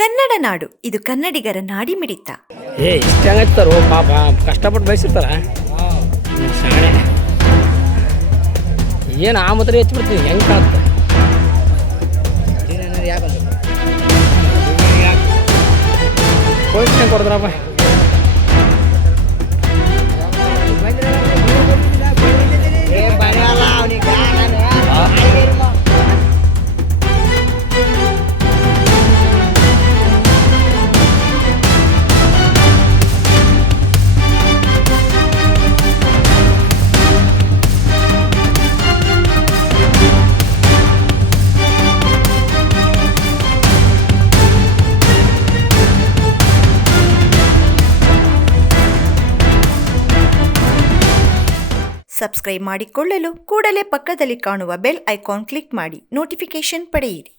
ಕನ್ನಡ ನಾಡು, ಇದು ಕನ್ನಡಿಗರ ನಾಡಿಮಿಡಿತ. ಇಷ್ಟ ಹೆಂಗೈತಾರೋ ಪಾಪ, ಕಷ್ಟಪಟ್ಟು ಬಯಸಿರ್ತಾರ. ಶಾಣೆ ಏನು ಆ ಮಾತ್ರ ಹೆಚ್ಚಿಬಿಡ್ತೀನಿ, ಹೆಂಗೆ ಕಾಣುತ್ತೆ. ಪೊಲೀಸ್ನಾಗ ಕೊಡ್ತಾರಪ್ಪ. ಸಬ್ಸ್ಕ್ರೈಬ್ ಮಾಡಿಕೊಳ್ಳಲು ಕೂಡಲೇ ಪಕ್ಕದಲ್ಲಿ ಕಾಣುವ ಬೆಲ್ ಐಕಾನ್ ಕ್ಲಿಕ್ ಮಾಡಿ ನೋಟಿಫಿಕೇಶನ್ ಪಡೆಯಿರಿ.